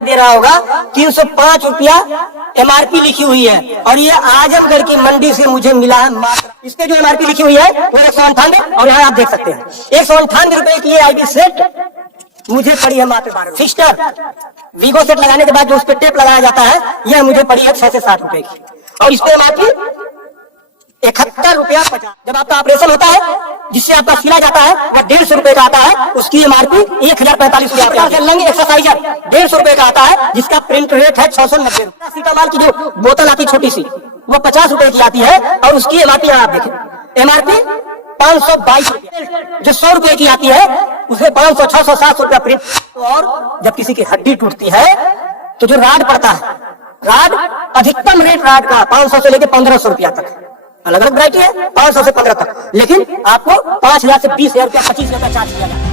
दे रहा होगा 305 रुपया MRP लिखी हुई है और ये आजमगढ़ की मंडी से मुझे मिला है मात्र। इसके जो MRP लिखी हुई है वो 198 और यहाँ आप देख सकते हैं 198 रुपए की ये आईडी सेट मुझे पड़ी है मात्र 12। सिस्टर वीगो सेट लगाने के बाद जो उस पर टेप लगाया जाता है यह मुझे पड़ी है 6 से 7 रुपए की और इस पे MRP 71 रुपया 50। जब आपका ऑपरेशन होता है जिससे आपका सिला जाता है वह 150 रुपए का आता है, उसकी MRP 1045 रुपया। लंग एक्सरसाइजर 150 रुपए का आता है जिसका प्रिंट रेट है 690 रुपया। सीटामाल की जो बोतल आती छोटी सी वो 50 रुपए की आती है और उसकी MRP आप देखें MRP 522 रुपया। जो 100 रुपए की आती है उसे 500 600 700 रुपया प्रिंट। और जब किसी की हड्डी टूटती है तो जो राड पड़ता है, राड अधिकतम रेट राड का 500 से लेकर 1500 रुपया तक, अलग अलग वैरायटी है 500 से 15 तक, लेकिन आपको 5000 से 20,000 रुपया 25,000 का चार्ज किया जाता है।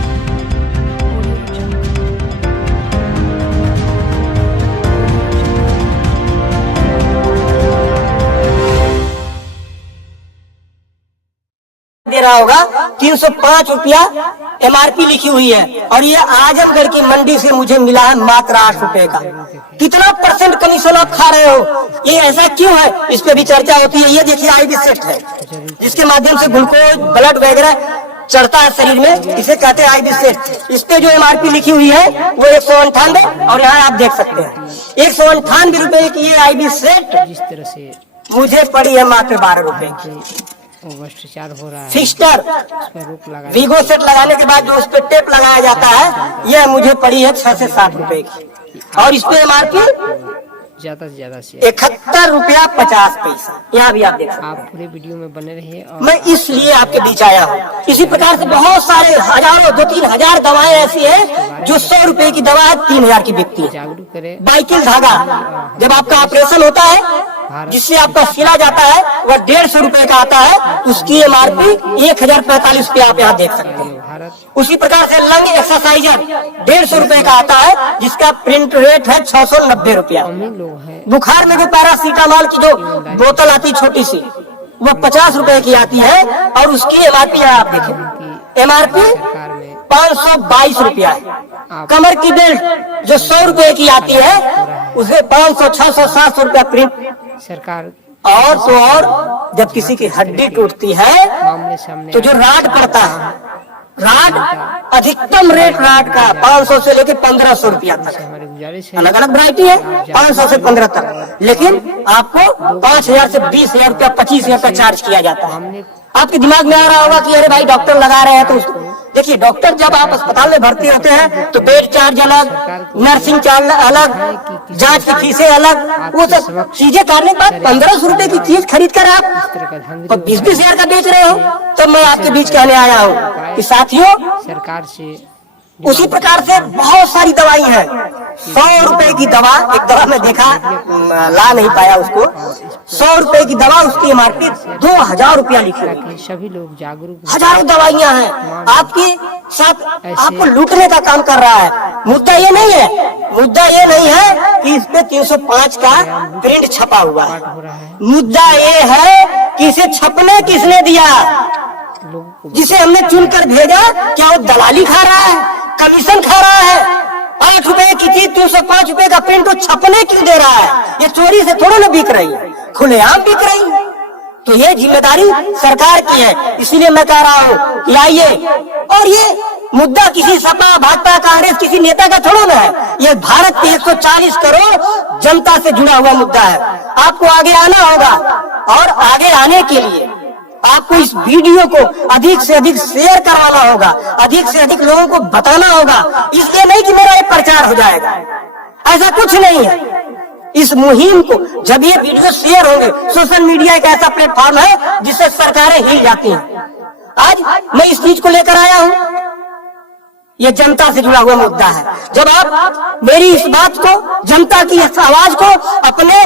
दे रहा होगा 305 रुपया MRP लिखी हुई है और ये आजमगढ़ की मंडी से मुझे मिला है मात्र 8 रुपए का। कितना % कमीशन आप खा रहे हो? ये ऐसा क्यों है? इस पे भी चर्चा होती है। ये देखिए आईडी सेट है जिसके माध्यम से ग्लूकोज ब्लड वगैरह चढ़ता है शरीर में, इसे कहते हैं आईडी सेट। इस पे जो MRP लिखी हुई है वो 198 और यहाँ आप देख सकते हैं 198 रुपए की ये आईडी सेट जिस तरह से मुझे पड़ी है मात्र 12 रुपए की। भ्रष्टाचार हो रहा है, सिस्टर रोक लगा वीगो सेट लगाने के बाद जो उस पर टेप लगाया जाता है यह मुझे पड़ी है 6 से 7 रुपए की और इस पे MRP ज्यादा से ज्यादा से 71 रुपया 50 पैसा। यहाँ भी आप देख सकते हैं। आप पूरे वीडियो में बने रहिए और मैं इसलिए आपके बीच आया हूँ। इसी प्रकार से बहुत सारे हजारों 2-3 हजार दवाएं ऐसी है जो 100 रुपए की दवा 3000 की बिकती है। जागरूक करें। बाइकिल धागा जब आपका ऑपरेशन होता है जिससे आपका सिला जाता है वह 150 रुपए का आता है, उसकी MRP 1045 रुपया आप यहाँ देख सकते हैं। उसी प्रकार से लंग एक्सरसाइजर 150 रुपए का आता है जिसका प्रिंट रेट है 690 रुपया। बुखार में जो पैरासीटामॉल की जो बोतल आती छोटी सी वो 50 रुपए की आती है और उसकी MRP आप देखें MRP 522 रुपया है। कमर की बेल्ट जो 100 रुपए की आती है उसे 500 600 700 रुपया प्रिंट सरकार। और तो और जब किसी की हड्डी टूटती है तो जो राड पड़ता है, राड अधिकतम रेट राड का 500 से लेकर 1500 रुपया तक, अलग अलग वैरायटी है 500 से 15 तक, लेकिन आपको 5000 से 20,000 रुपया 25,000 का चार्ज किया जाता है। आपके दिमाग में आ रहा होगा कि अरे भाई डॉक्टर लगा रहे हैं तो उसको देखिए, डॉक्टर जब आप अस्पताल में भर्ती होते हैं तो बेड चार्ज अलग, नर्सिंग चार्ज अलग, जांच की फीसें अलग, वो सब चीजें करने के बाद 1500 रुपए की चीज खरीद कर आप 20,000 का बेच रहे हो। तो मैं आपके बीच कहने आया हूँ कि साथियों सरकार से उसी प्रकार से बहुत सारी दवाई है। 100 रुपए की दवा, एक दवा में देखा ला नहीं पाया उसको, 100 रुपए की दवा उसकी MRP 2000 रुपया लिखी है। सभी लोग जागरूक, हजारों दवाइयां हैं आपके साथ, आपको लूटने का काम कर रहा है। मुद्दा ये नहीं है, मुद्दा ये नहीं है कि इस पे 305 का प्रिंट छपा हुआ है। मुद्दा ये है कि इसे छपने किसने दिया, जिसे हमने चुनकर भेजा, क्या वो दलाली खा रहा है, कमीशन खा रहा है? 8 रुपए की चीज 305 रुपए का प्रिंट छपने क्यों दे रहा है? ये चोरी से थोड़ा ना बिक रही है, खुलेआम बिक रही है। तो ये जिम्मेदारी सरकार की है। इसीलिए मैं कह रहा हूँ कि आइए, और ये मुद्दा किसी सपा भाजपा कांग्रेस किसी नेता का थोड़ा ना है, ये भारत की 140 करोड़ जनता से जुड़ा हुआ मुद्दा है। आपको आगे आना होगा और आगे आने के लिए आपको इस वीडियो को अधिक से अधिक शेयर करवाना होगा, अधिक से अधिक लोगों को बताना होगा। इसलिए नहीं कि मेरा ये प्रचार हो जाएगा, ऐसा कुछ नहीं है। इस मुहिम को जब ये वीडियो शेयर होंगे, सोशल मीडिया एक ऐसा प्लेटफॉर्म है जिससे सरकारें हिल जाती हैं। आज मैं इस चीज को लेकर आया हूँ, ये जनता से जुड़ा हुआ मुद्दा है। जब आप मेरी इस बात को, जनता की इस आवाज को अपने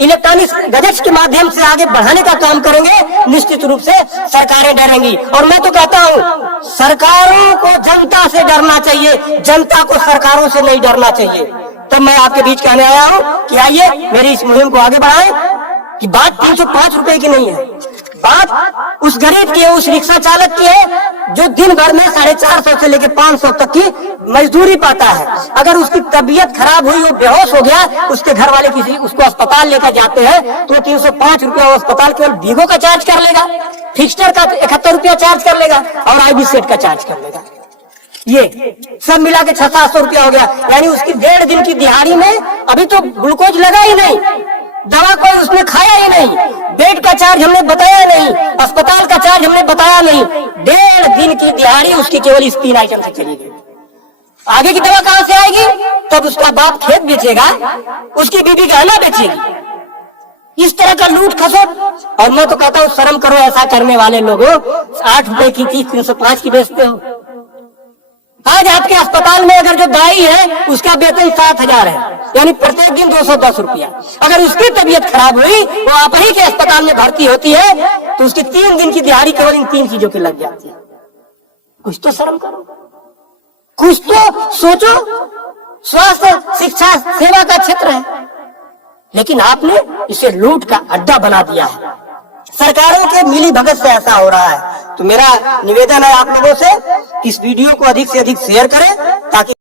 इलेक्ट्रॉनिक गैजेट्स के माध्यम से आगे बढ़ाने का काम करेंगे, निश्चित रूप से सरकारें डरेंगी। और मैं तो कहता हूँ सरकारों को जनता से डरना चाहिए, जनता को सरकारों से नहीं डरना चाहिए। तो मैं आपके बीच कहने आया हूँ कि आइए मेरी इस मुहिम को आगे बढ़ाएं कि बात 305 रुपए की नहीं है, बात उस गरीब की है, उस रिक्शा चालक की है जो दिन भर में 450 से लेकर 500 तक की मजदूरी पाता है। अगर उसकी तबीयत खराब हुई, वो बेहोश हो गया, उसके घर वाले किसी उसको अस्पताल लेकर जाते हैं तो 305 रुपया वो अस्पताल केवल बीगो का चार्ज कर लेगा, फिक्सर का 71 रुपया चार्ज कर लेगा और आईवी सेट का चार्ज कर लेगा। ये सब मिला के 600-700 रुपया हो गया। यानी उसकी 1.5 दिन की दिहाड़ी में अभी तो ग्लूकोज लगा ही नहीं, दवा कोई उसने खाया ही नहीं, बेड का चार्ज हमने बताया नहीं, अस्पताल का चार्ज हमने बताया नहीं। 1.5 दिन की दिहाड़ी उसकी केवल इस 3 आइटम से चली गई। आगे की दवा कहां से आएगी? तब उसका बाप खेत बेचेगा, उसकी बीबी गहना बेचेगी। इस तरह का लूट खसोट। और मैं तो कहता हूँ शर्म करो ऐसा करने वाले लोगों। 8 रुपए की चीज 305 की बेचते हो। आज आपके अस्पताल में अगर जो दाई है उसका वेतन 7,000 है, यानी प्रत्येक दिन 210 रुपया। अगर उसकी तबीयत खराब हुई, वो आप ही के अस्पताल में भर्ती होती है, तो उसकी 3 दिन की दिहाड़ी केवल इन 3 चीजों की लग जाती है। कुछ तो शर्म करो, कुछ तो सोचो। स्वास्थ्य, शिक्षा, सेवा का क्षेत्र है, लेकिन आपने इसे लूट का अड्डा बना दिया है। सरकारों के मिली भगत से ऐसा हो रहा है। तो मेरा निवेदन है आप लोगों से, इस वीडियो को अधिक से अधिक शेयर करें ताकि